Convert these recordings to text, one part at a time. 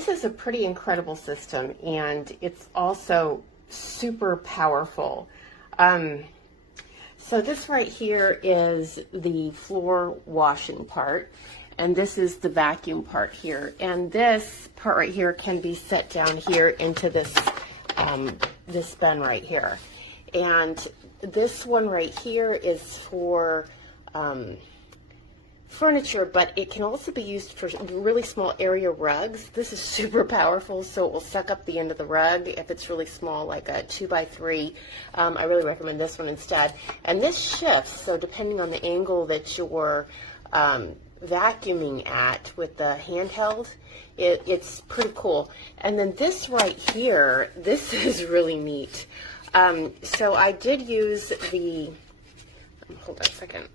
This is a pretty incredible system, and it's also super powerful. So this right here is the floor washing part, and this is the vacuum part here. And this part right here can be set down here into this this bin right here. And this one right here is for furniture, but it can also be used for really small area rugs. This is super powerful, so it will suck up the end of the rug if it's really small, like a 2x3. I really recommend this one instead. And this shifts, so depending on the angle that you're vacuuming at with the handheld, it's pretty cool. And then this right here, this is really neat. So I did use the, hold on a second,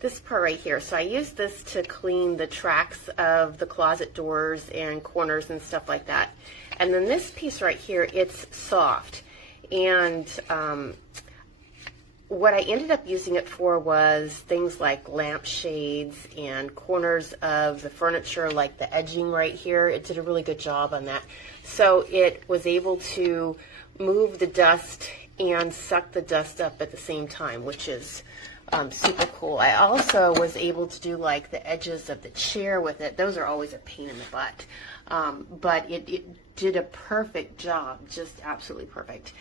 this part right here. So I used this to clean the tracks of the closet doors and corners and stuff like that. And then this piece right here, it's soft. And what I ended up using it for was things like lampshades and corners of the furniture, like the edging right here. It did a really good job on that. So it was able to move the dust and suck the dust up at the same time, which is super cool. I also was able to do like the edges of the chair with it. Those are always a pain in the butt. But it did a perfect job, just absolutely perfect.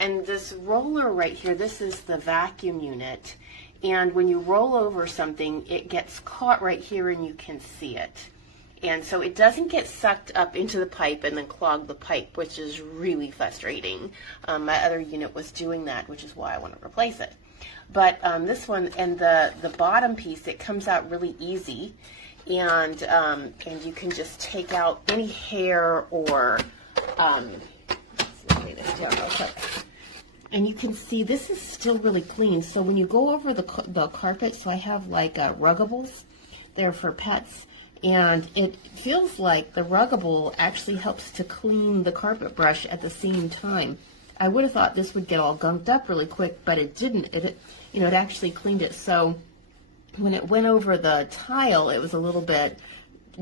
And this roller right here, this is the vacuum unit. And when you roll over something, it gets caught right here and you can see it. And so it doesn't get sucked up into the pipe and then clog the pipe, which is really frustrating. My other unit was doing that, which is why I want to replace it. But this one and the bottom piece, it comes out really easy, and you can just take out any hair or let's lay this down real quick. And you can see this is still really clean. So when you go over the carpet, so I have like ruggables there for pets, and it feels like the ruggable actually helps to clean the carpet brush at the same time. I would have thought this would get all gunked up really quick, but it didn't. It actually cleaned it. So when it went over the tile, it was a little bit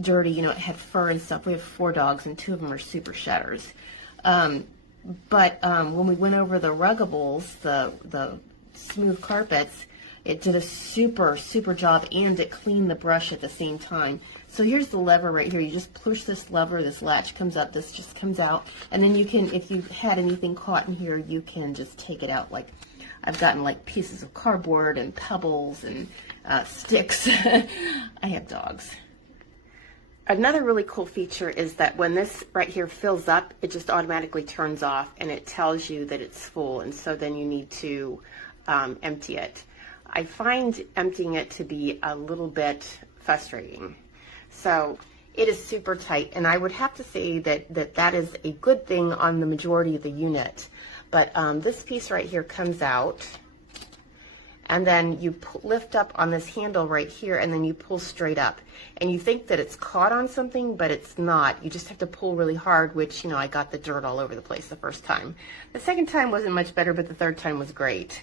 dirty. It had fur and stuff. We have 4 dogs, and 2 of them are super shedders. But when we went over the ruggables, the smooth carpets, it did a super job, and it cleaned the brush at the same time. So here's the lever right here. You just push this lever, this latch comes up, this just comes out, and then you can, if you had anything caught in here, you can just take it out. Like I've gotten like pieces of cardboard and pebbles and sticks. I have dogs. Another really cool feature is that when this right here fills up, it just automatically turns off and it tells you that it's full, and so then you need to empty it. I find emptying it to be a little bit frustrating. So it is super tight, and I would have to say that is a good thing on the majority of the unit. But this piece right here comes out, and then you lift up on this handle right here, and then you pull straight up. And you think that it's caught on something, but it's not. You just have to pull really hard, which, I got the dirt all over the place the first time. The second time wasn't much better, but the third time was great.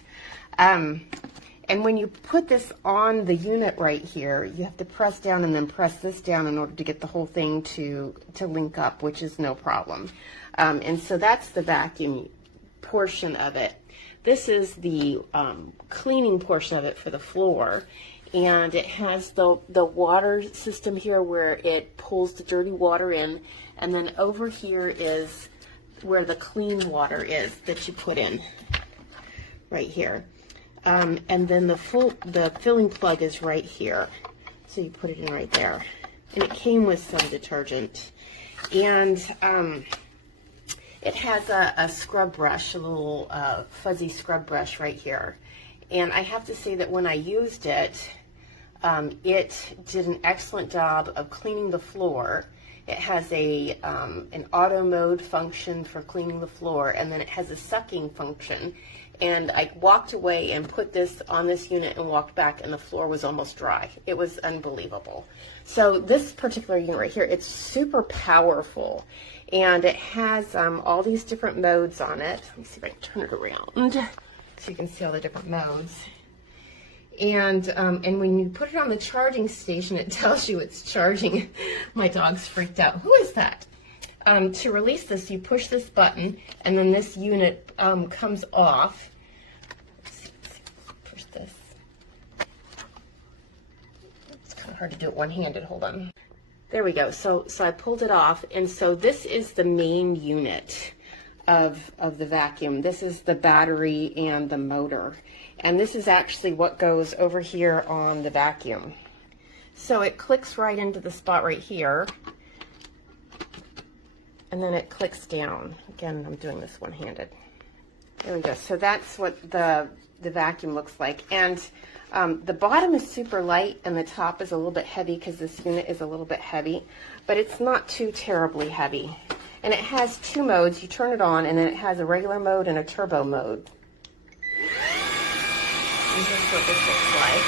And when you put this on the unit right here, you have to press down and then press this down in order to get the whole thing to link up, which is no problem. And so that's the vacuum portion of it. This is the cleaning portion of it for the floor. And it has the water system here where it pulls the dirty water in. And then over here is where the clean water is that you put in right here. And then the filling plug is right here. So you put it in right there. And it came with some detergent. And it has a scrub brush, a little fuzzy scrub brush right here. And I have to say that when I used it, it did an excellent job of cleaning the floor. It has an auto mode function for cleaning the floor, and then it has a sucking function. And I walked away and put this on this unit and walked back, and the floor was almost dry. It was unbelievable. So this particular unit right here, it's super powerful, and it has all these different modes on it. Let me see if I can turn it around so you can see all the different modes. And when you put it on the charging station, it tells you it's charging. My dog's freaked out. Who is that? To release this, you push this button, and then this unit comes off. Push this. It's kind of hard to do it one-handed. Hold on. There we go. So I pulled it off, and so this is the main unit of the vacuum. This is the battery and the motor, and this is actually what goes over here on the vacuum. So it clicks right into the spot right here, and then it clicks down. Again, I'm doing this one-handed. There we go. So that's what the vacuum looks like. And the bottom is super light, and the top is a little bit heavy because this unit is a little bit heavy, but it's not too terribly heavy. And it has 2 modes. You turn it on, and then it has a regular mode and a turbo mode. And here's what this looks like.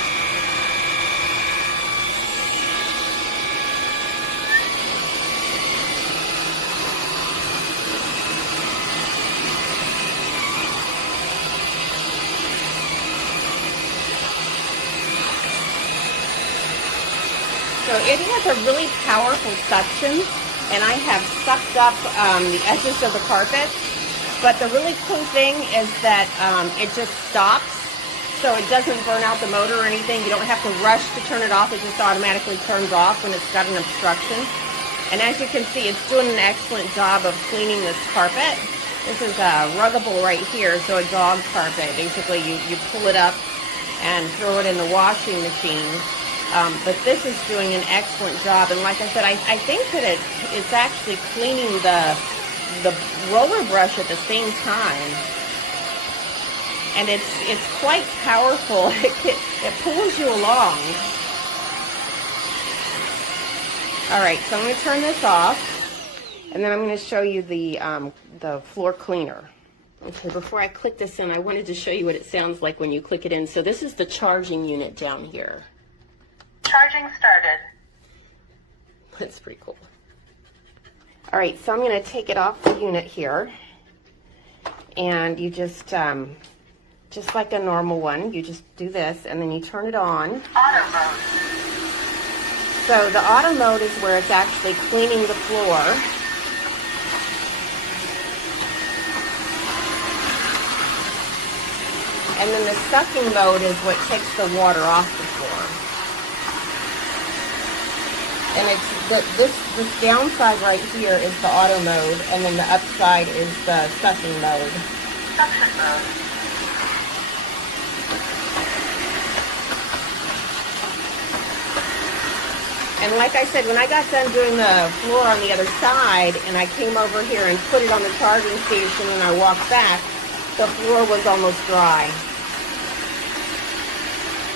So it has a really powerful suction, and I have sucked up the edges of the carpet. But the really cool thing is that it just stops, so it doesn't burn out the motor or anything. You don't have to rush to turn it off. It just automatically turns off when it's got an obstruction. And as you can see, it's doing an excellent job of cleaning this carpet. This is ruggable right here, so a dog carpet. Basically, you pull it up and throw it in the washing machine. But this is doing an excellent job, and like I said, I think that it's actually cleaning the roller brush at the same time, and it's quite powerful. It pulls you along. All right, so I'm going to turn this off, and then I'm going to show you the floor cleaner. Okay, before I click this in, I wanted to show you what it sounds like when you click it in. So this is the charging unit down here. Charging started. That's pretty cool. All right, so I'm going to take it off the unit here, and you just like a normal one, you just do this, and then you turn it on. Auto mode. So the auto mode is where it's actually cleaning the floor. And then the sucking mode is what takes the water off the floor. And it's this downside right here is the auto mode, and then the upside is the sucking mode. Suction mode. And like I said, when I got done doing the floor on the other side, and I came over here and put it on the charging station and I walked back, the floor was almost dry.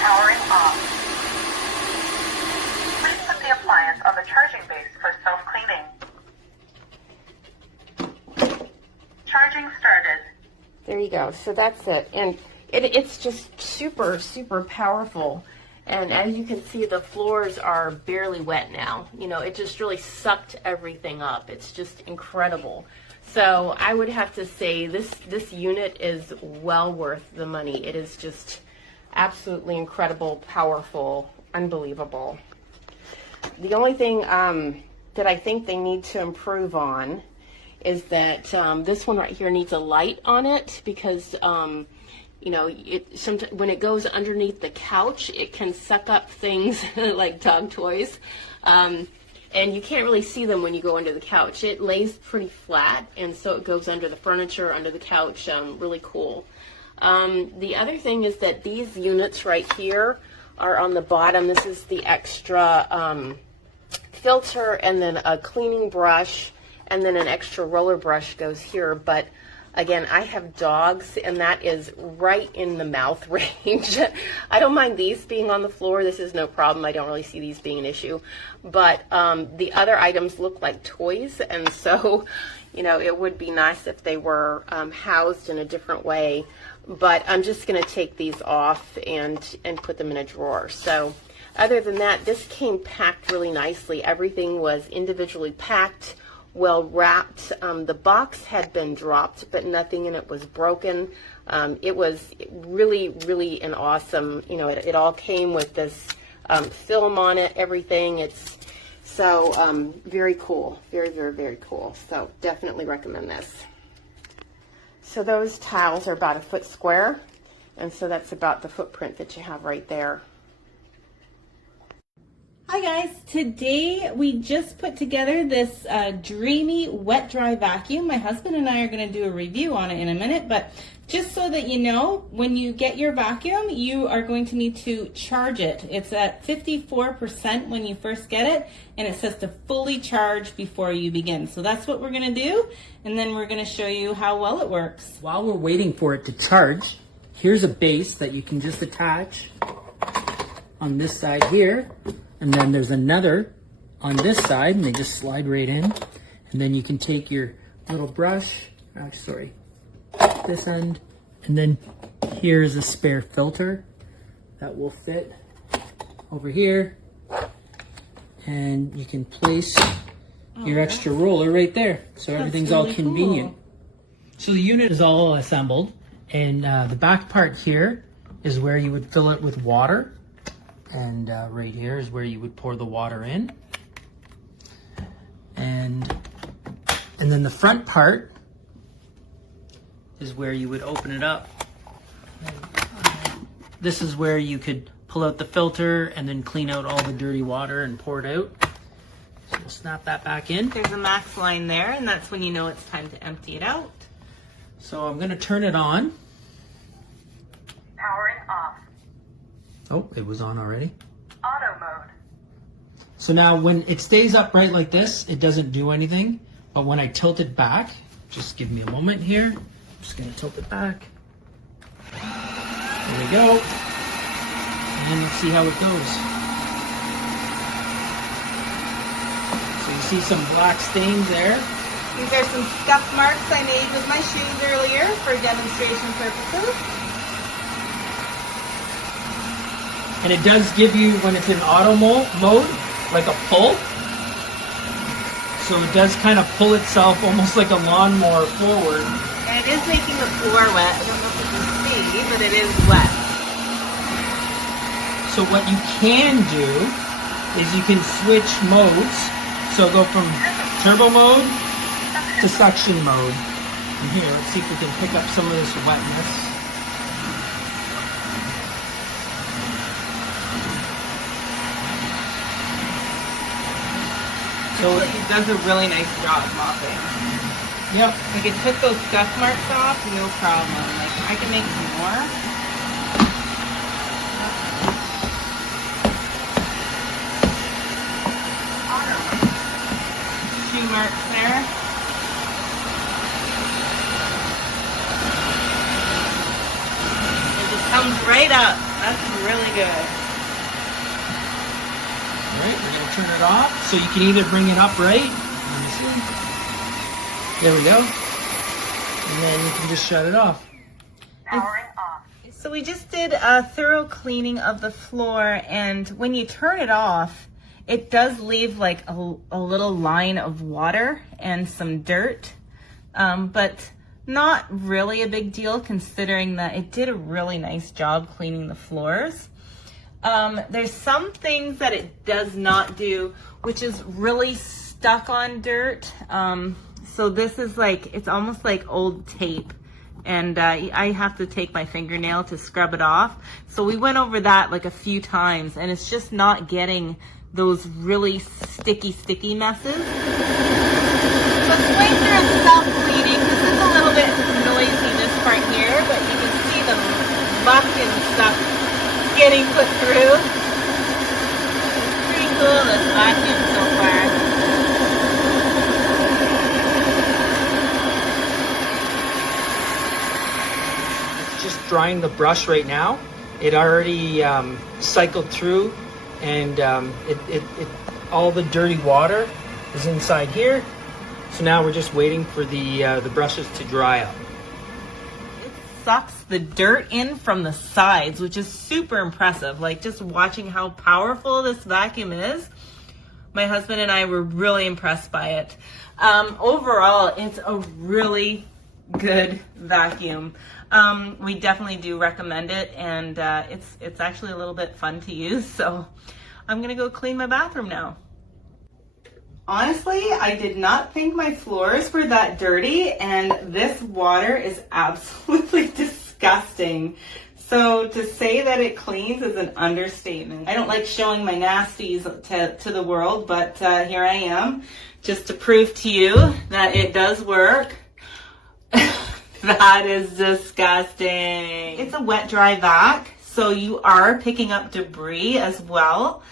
Powering off. Please put the appliance on the charging base for self-cleaning. Charging started. There you go. So that's it. And it's just super, super powerful. And as you can see, the floors are barely wet now. You know, it just really sucked everything up. It's just incredible. So I would have to say this unit is well worth the money. It is just absolutely incredible, powerful, unbelievable. The only thing that I think they need to improve on is that this one right here needs a light on it, because you know, when it goes underneath the couch, it can suck up things like dog toys, and you can't really see them when you go under the couch. It lays pretty flat, and so it goes under the furniture, under the couch. Really cool. The other thing is that these units right here are on the bottom. This is the extra filter, and then a cleaning brush, and then an extra roller brush goes here. But again, I have dogs, and that is right in the mouth range. I don't mind these being on the floor. This is no problem. I don't really see these being an issue. But the other items look like toys, and so, you know, it would be nice if they were housed in a different way. But I'm just going to take these off and put them in a drawer. So other than that, this came packed really nicely. Everything was individually packed, well wrapped. The box had been dropped, but nothing in it was broken. It was really, really an awesome, you know, it all came with this film on it, everything. It's So very cool, very, very, very cool. So definitely recommend this. So those tiles are about 1 foot square, and so that's about the footprint that you have right there. Hi guys, today we just put together this dreame wet dry vacuum. My husband and I are going to do a review on it in a minute, but just so that you know, when you get your vacuum, you are going to need to charge it. It's at 54% when you first get it, and it says to fully charge before you begin. So that's what we're going to do, and then we're going to show you how well it works. While we're waiting for it to charge, here's a base that you can just attach on this side here. And then there's another on this side, and they just slide right in. And then you can take your little brush, this end, and then here's a spare filter that will fit over here. And you can place your extra roller right there. So everything's all convenient. Cool. So the unit is all assembled, and the back part here is where you would fill it with water. And right here is where you would pour the water in. And then the front part is where you would open it up. This is where you could pull out the filter and then clean out all the dirty water and pour it out. So we'll snap that back in. There's a max line there, and that's when you know it's time to empty it out. So I'm going to turn it on. Powering off. Oh, it was on already. Auto mode. So now when it stays upright like this, it doesn't do anything. But when I tilt it back, just give me a moment here. I'm just gonna tilt it back. There we go. And let's see how it goes. So you see some black stains there. These are some scuff marks I made with my shoes earlier for demonstration purposes. And it does give you, when it's in auto mode, like a pull. So it does kind of pull itself almost like a lawnmower forward. And it is making the floor wet. I don't know if you can see, but it is wet. So what you can do is you can switch modes. So go from turbo mode to suction mode. And here, let's see if we can pick up some of this wetness. So it does a really nice job mopping. Yep. Like it took those scuff marks off, no problem. Like I can make some more. Shoe marks there. It just comes right up. That's really good. Alright, we're going to turn it off. So you can either bring it up right. Let me see. There we go. And then you can just shut it off. Powering off. So we just did a thorough cleaning of the floor, and when you turn it off, it does leave like a little line of water and some dirt, but not really a big deal considering that it did a really nice job cleaning the floors. There's some things that it does not do, which is really stuck on dirt. So this is like, it's almost like old tape. And I have to take my fingernail to scrub it off. So we went over that like a few times, and it's just not getting those really sticky messes. So it's going through a self-cleaning. This is a little bit noisy, this part here, but you can see the muck and stuff getting put through. It's pretty cool, this vacuum so far. It's just drying the brush right now. It already cycled through, and all the dirty water is inside here. So now we're just waiting for the brushes to dry up. It sucks the dirt in from the sides, which is super impressive. Like just watching how powerful this vacuum is. My husband and I were really impressed by it. Overall, it's a really good vacuum. We definitely do recommend it, and it's actually a little bit fun to use. So I'm gonna go clean my bathroom now. Honestly, I did not think my floors were that dirty, and this water is absolutely disgusting. So to say that it cleans is an understatement. I don't like showing my nasties to the world, but here I am, just to prove to you that it does work. That is disgusting. It's a wet dry vac, so you are picking up debris as well.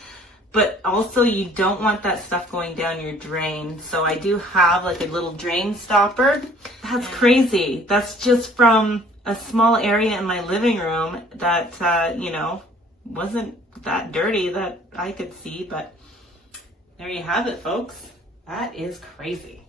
But also you don't want that stuff going down your drain. So I do have like a little drain stopper. That's crazy. That's just from a small area in my living room that, you know, wasn't that dirty that I could see. But there you have it, folks. That is crazy.